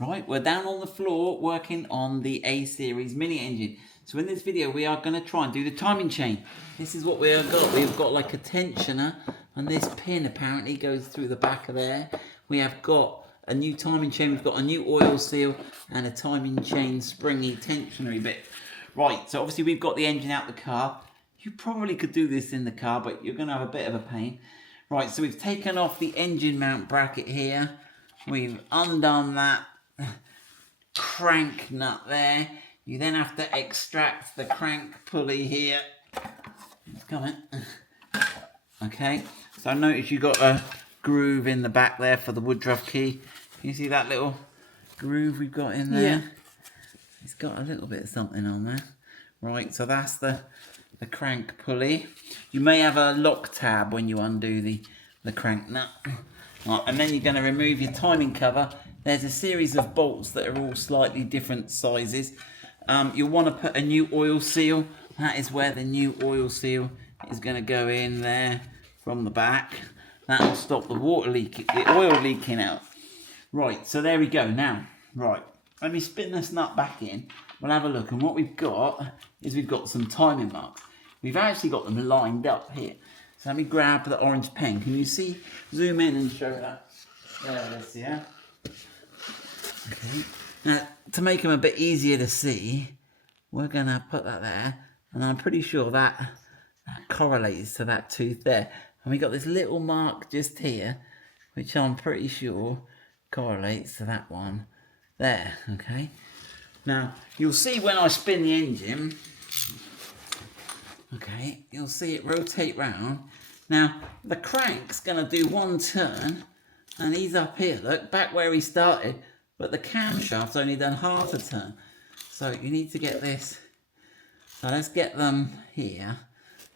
Right, we're down on the floor working on the A-Series mini engine. So in this video we are going to try and do the timing chain. This is what we've got. We've got like a tensioner, and this pin apparently goes through the back of there. We have got a new timing chain, we've got a new oil seal and a timing chain springy tensionery bit. Right, so obviously we've got the engine out the car. You probably could do this in the car, but you're going to have a bit of a pain. Right, so we've taken off the engine mount bracket here. We've undone that crank nut there. You then have to extract the crank pulley here. It's coming. Okay, so notice you got a groove in the back there for the Woodruff key. Can you see that little groove we've got in there? Yeah. It's got a little bit of something on there. Right, so that's the crank pulley. You may have a lock tab when you undo the crank nut. Right, and then you're going to remove your timing cover. There's a series of bolts that are all slightly different sizes. You'll want to put a new oil seal. That is where the new oil seal is going to go in there from the back. That'll stop the water leaking, the oil leaking out. Right, so there we go. Now, right, let me spin this nut back in. We'll have a look, and what we've got is we've got some timing marks. We've actually got them lined up here. So let me grab the orange pen. Can you see? Zoom in and show that. There it is, yeah. Okay. Now, to make them a bit easier to see, we're going to put that there. And I'm pretty sure that correlates to that tooth there. And we got this little mark just here, which I'm pretty sure correlates to that one there. Okay. Now, you'll see when I spin the engine, okay, you'll see it rotate round. Now, the crank's going to do one turn, and he's up here, look, back where he started, but the camshaft's only done half a turn. So you need to get this. So let's get them here.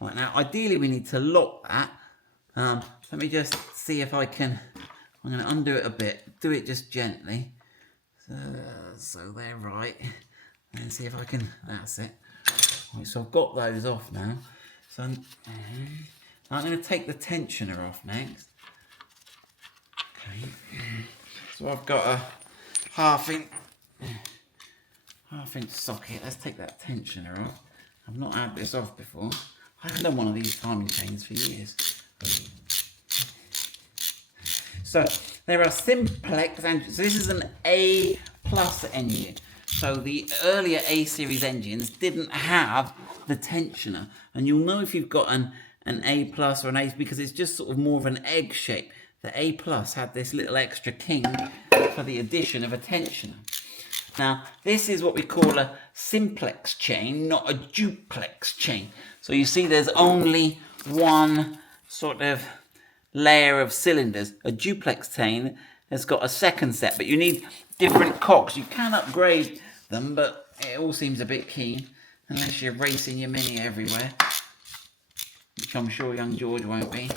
Right, now, ideally we need to lock that. Let me just see if I can, I'm going to undo it a bit, do it just gently. So they're right. And see if I can, that's it. Right, so I've got those off now. So I'm going to take the tensioner off next. Okay. So I've got a half inch socket. Let's take that tensioner off. I've not had this off before. I haven't done one of these timing chains for years. So there are simplex engines. So this is an A+ engine. So the earlier A-series engines didn't have the tensioner, and you'll know if you've got an A+ or an A because it's just sort of more of an egg shape. The A+ had this little extra king for the addition of a tensioner. Now this is what we call a simplex chain, not a duplex chain. So you see there's only one sort of layer of cylinders. A duplex chain has got a second set, but you need different cogs. You can upgrade them, but it all seems a bit keen unless you're racing your Mini everywhere, which I'm sure young George won't be.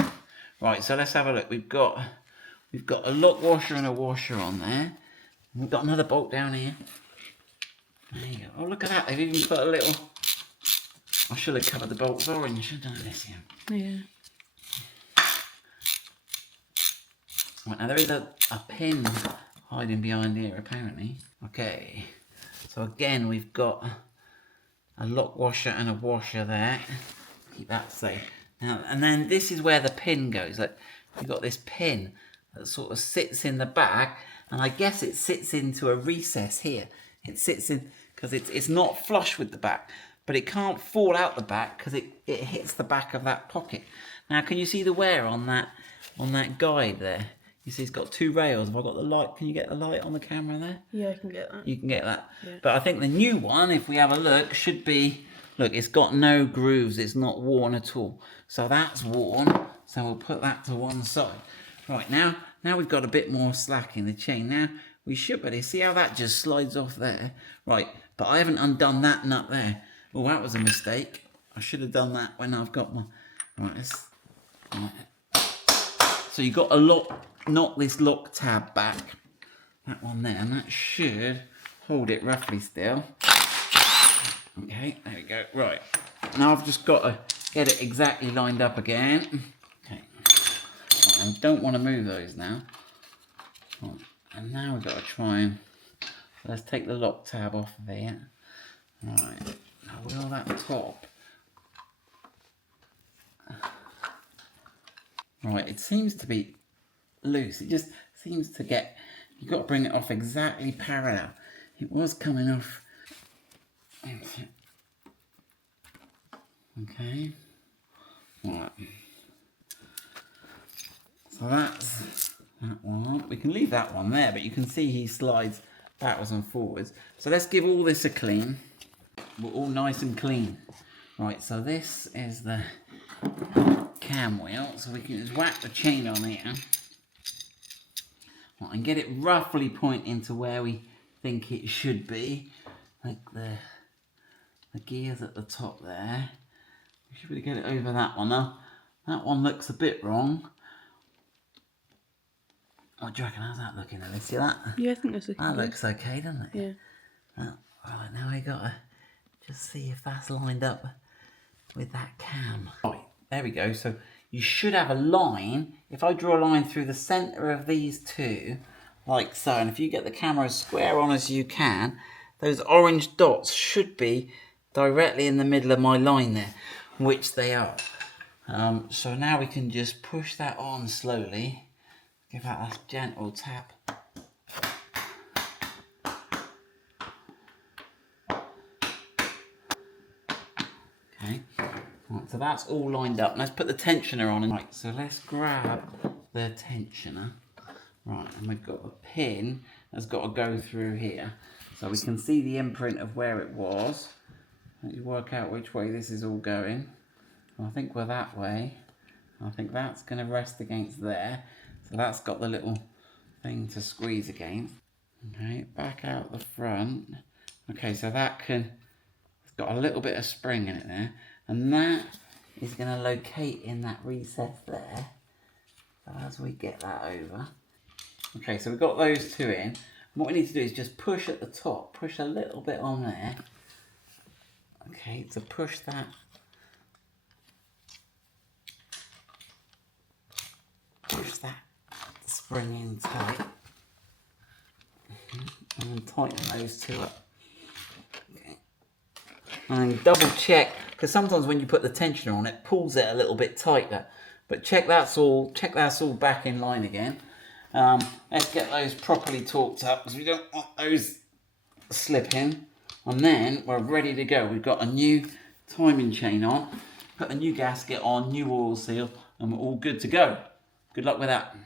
Right, so let's have a look. We've got a lock washer and a washer on there. We've got another bolt down here. There you go. Oh, look at that. They've even put a little, I should have covered the bolts orange, shouldn't I? This here. Yeah. Right, now there is a pin hiding behind here apparently. Okay, so again we've got a lock washer and a washer there. Keep that safe. Now, and then this is where the pin goes. Like, you've got this pin that sort of sits in the back, and I guess it sits into a recess here. It sits in, because it's not flush with the back, but it can't fall out the back because it hits the back of that pocket. Now, can you see the wear on that guide there? You see it's got two rails. Have I got the light? Can you get the light on the camera there? Yeah, I can get that. You can get that. Yeah. But I think the new one, if we have a look, should be, look, it's got no grooves. It's not worn at all. So that's worn. So we'll put that to one side. Right, now we've got a bit more slack in the chain. Now we should be able to see how that just slides off there. Right, but I haven't undone that nut there. Oh, that was a mistake. I should have done that when I've got my, right, so you've got to knock this lock tab back, that one there, and that should hold it roughly still. Okay, there we go. Right, now I've just got to get it exactly lined up again. Okay, right, I don't want to move those now. Right. And now we've got to try and So let's take the lock tab off of here. Right, now wheel that top. Right, it seems to be loose. It just seems to get, you've got to bring it off exactly parallel. It was coming off. Okay. Right. So that's that one. We can leave that one there, but you can see he slides backwards and forwards. So let's give all this a clean. We're all nice and clean. Right, so this is the cam wheel. So we can just whack the chain on here. Right, and get it roughly pointing to where we think it should be. Like the gears at the top there. We should be able to get it over that one. Now, that one looks a bit wrong. What do you reckon? How's that looking? Let's see that. Yeah, I think that's looking good. That looks okay, doesn't it? Yeah. Right, now we got to just see if that's lined up with that cam. Right, there we go. So you should have a line. If I draw a line through the centre of these two, like so, and if you get the camera as square on as you can, those orange dots should be directly in the middle of my line there, which they are. So now we can just push that on slowly. Give that a gentle tap. Okay, right, so that's all lined up. Let's put the tensioner on. Right, so let's grab the tensioner. Right, and we've got the pin that's got to go through here. So we can see the imprint of where it was. Let you work out which way this is all going. I think we're that way. I think that's going to rest against there. So that's got the little thing to squeeze against. Okay, back out the front. Okay, so that it's got a little bit of spring in it there. And that is going to locate in that recess there. So as we get that over. Okay, so we've got those two in. And what we need to do is just push at the top. Push a little bit on there. Okay, to push that. Push that spring in tight. And then tighten those two up. Okay. And then double check, because sometimes when you put the tensioner on, it pulls it a little bit tighter. But check that's all back in line again. Let's get those properly torqued up, because we don't want those slipping. And then we're ready to go. We've got a new timing chain on, put a new gasket on, new oil seal, and we're all good to go. Good luck with that.